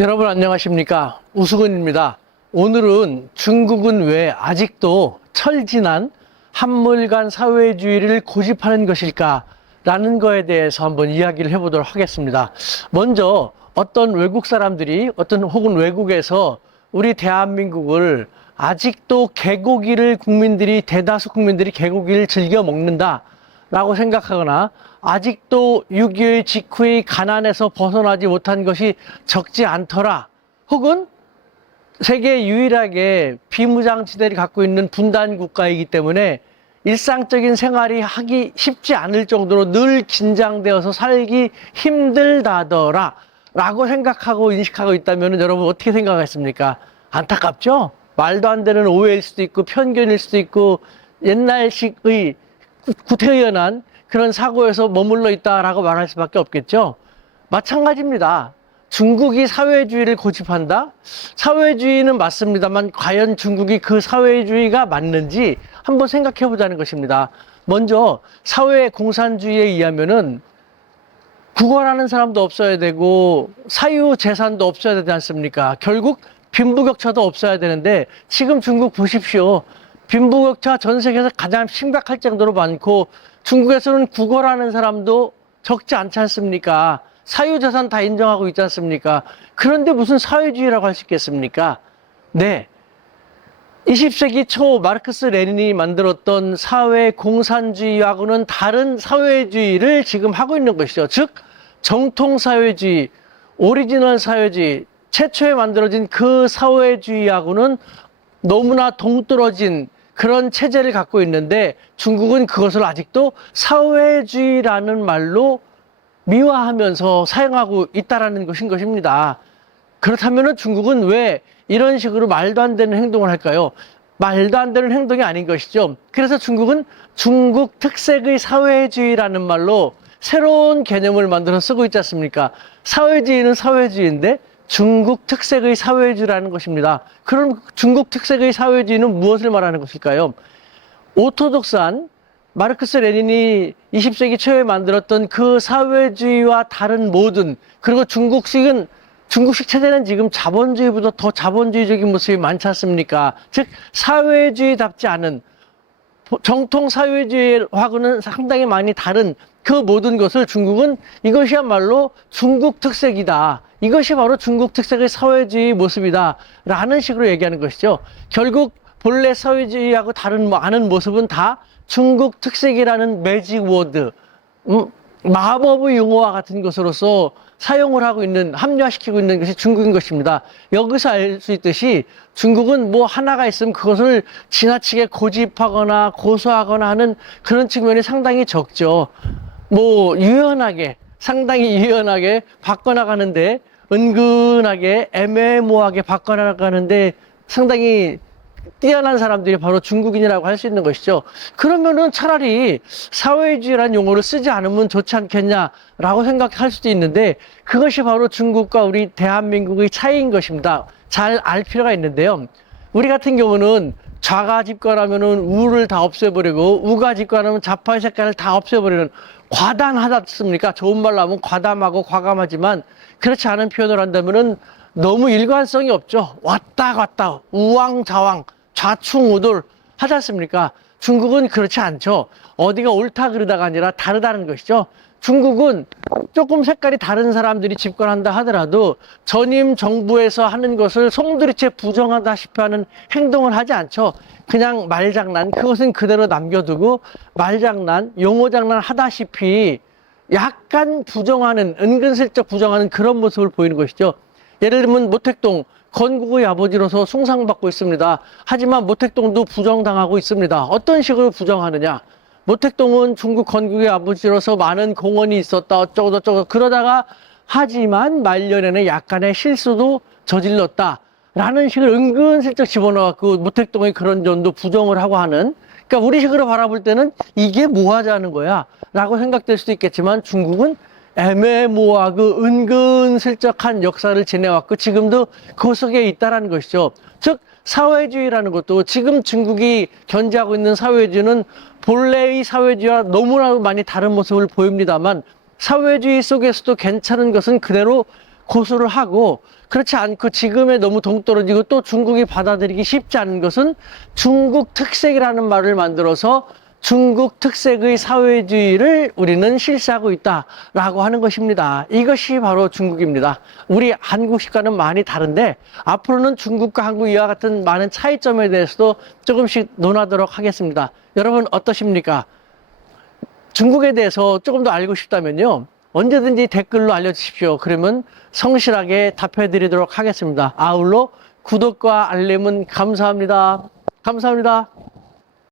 여러분 안녕하십니까? 우수근입니다. 오늘은 중국은 왜 아직도 철진한 한물간 사회주의를 고집하는 것일까? 라는 거에 대해서 한번 이야기를 해보도록 하겠습니다. 먼저 어떤 외국 사람들이 혹은 외국에서 우리 대한민국을 아직도 대다수 국민들이 개고기를 즐겨 먹는다 라고 생각하거나 아직도 6.25 직후의 가난에서 벗어나지 못한 것이 적지 않더라, 혹은 세계 유일하게 비무장지대를 갖고 있는 분단 국가이기 때문에 일상적인 생활이 하기 쉽지 않을 정도로 늘 긴장되어서 살기 힘들다더라 라고 생각하고 인식하고 있다면 여러분 어떻게 생각하겠습니까? 안타깝죠? 말도 안 되는 오해일 수도 있고 편견일 수도 있고 옛날식의 구태의연한 그런 사고에서 머물러 있다라고 말할 수밖에 없겠죠. 마찬가지입니다. 중국이 사회주의를 고집한다? 사회주의는 맞습니다만 과연 중국이 그 사회주의가 맞는지 한번 생각해 보자는 것입니다. 먼저 사회공산주의에 의하면은 구걸하는 사람도 없어야 되고 사유재산도 없어야 되지 않습니까? 결국 빈부격차도 없어야 되는데 지금 중국 보십시오. 빈부격차 전 세계에서 가장 심각할 정도로 많고 중국에서는 구걸하는 사람도 적지 않지 않습니까? 사유재산 다 인정하고 있지 않습니까? 그런데 무슨 사회주의라고 할 수 있겠습니까? 네. 20세기 초 마르크스 레닌이 만들었던 사회공산주의하고는 다른 사회주의를 지금 하고 있는 것이죠. 즉 정통사회주의, 오리지널 사회주의, 최초에 만들어진 그 사회주의하고는 너무나 동떨어진 그런 체제를 갖고 있는데 중국은 그것을 아직도 사회주의라는 말로 미화하면서 사용하고 있다는 것입니다. 그렇다면 중국은 왜 이런 식으로 말도 안 되는 행동을 할까요? 말도 안 되는 행동이 아닌 것이죠. 그래서 중국은 중국 특색의 사회주의라는 말로 새로운 개념을 만들어 쓰고 있지 않습니까? 사회주의는 사회주의인데 중국 특색의 사회주의라는 것입니다. 그럼 중국 특색의 사회주의는 무엇을 말하는 것일까요? 오토독스한 마르크스 레닌이 20세기 초에 만들었던 그 사회주의와 다른 모든, 그리고 중국식 체제는 지금 자본주의보다 더 자본주의적인 모습이 많지 않습니까? 즉 사회주의답지 않은 정통 사회주의하고는 상당히 많이 다른 그 모든 것을 중국은 이것이야말로 중국 특색이다, 이것이 바로 중국 특색의 사회주의 모습이다 라는 식으로 얘기하는 것이죠. 결국 본래 사회주의하고 다른 많은 모습은 다 중국 특색이라는 매직 워드, 마법의 용어와 같은 것으로서 사용을 하고 있는, 합리화시키고 있는 것이 중국인 것입니다. 여기서 알 수 있듯이 중국은 뭐 하나가 있으면 그것을 지나치게 고집하거나 고소하거나 하는 그런 측면이 상당히 적죠. 상당히 유연하게 바꿔나가는데, 은근하게 애매모호하게 바꿔나가는데 상당히 뛰어난 사람들이 바로 중국인이라고 할 수 있는 것이죠. 그러면은 차라리 사회주의라는 용어를 쓰지 않으면 좋지 않겠냐라고 생각할 수도 있는데, 그것이 바로 중국과 우리 대한민국의 차이인 것입니다. 잘 알 필요가 있는데요. 우리 같은 경우는 좌가 집권하면은 우를 다 없애버리고 우가 집권하면 좌파의 색깔을 다 없애버리는, 과단하지 않습니까? 좋은 말로 하면 과담하고 과감하지만 그렇지 않은 표현을 한다면은 너무 일관성이 없죠. 왔다 갔다 우왕좌왕 좌충우돌 하지 않습니까? 중국은 그렇지 않죠. 어디가 옳다 그르다가 아니라 다르다는 것이죠. 중국은 조금 색깔이 다른 사람들이 집권한다 하더라도 전임 정부에서 하는 것을 송두리째 부정하다시피 하는 행동을 하지 않죠. 그냥 말장난, 그것은 그대로 남겨두고 말장난, 용어장난 하다시피 약간 부정하는, 은근슬쩍 부정하는 그런 모습을 보이는 것이죠. 예를 들면 모택동, 건국의 아버지로서 숭상받고 있습니다. 하지만 모택동도 부정당하고 있습니다. 어떤 식으로 부정하느냐? 모택동은 중국 건국의 아버지로서 많은 공헌이 있었다, 어쩌고저쩌고 그러다가, 하지만 말년에는 약간의 실수도 저질렀다 라는 식으로 은근슬쩍 집어넣어갖고 모택동의 그런 점도 부정을 하고 하는, 그러니까 우리식으로 바라볼 때는 이게 뭐 하자는 거야 라고 생각될 수도 있겠지만 중국은 애매모호하고 은근슬쩍한 역사를 지내왔고 지금도 그 속에 있다는 것이죠. 즉 사회주의라는 것도, 지금 중국이 견지하고 있는 사회주의는 본래의 사회주의와 너무나 많이 다른 모습을 보입니다만, 사회주의 속에서도 괜찮은 것은 그대로 고수를 하고, 그렇지 않고 지금에 너무 동떨어지고 또 중국이 받아들이기 쉽지 않은 것은 중국 특색이라는 말을 만들어서 중국 특색의 사회주의를 우리는 실시하고 있다라고 하는 것입니다. 이것이 바로 중국입니다. 우리 한국식과는 많이 다른데 앞으로는 중국과 한국 이와 같은 많은 차이점에 대해서도 조금씩 논하도록 하겠습니다. 여러분 어떠십니까? 중국에 대해서 조금 더 알고 싶다면요, 언제든지 댓글로 알려주십시오. 그러면 성실하게 답해 드리도록 하겠습니다. 아울러 구독과 알림은 감사합니다. 감사합니다.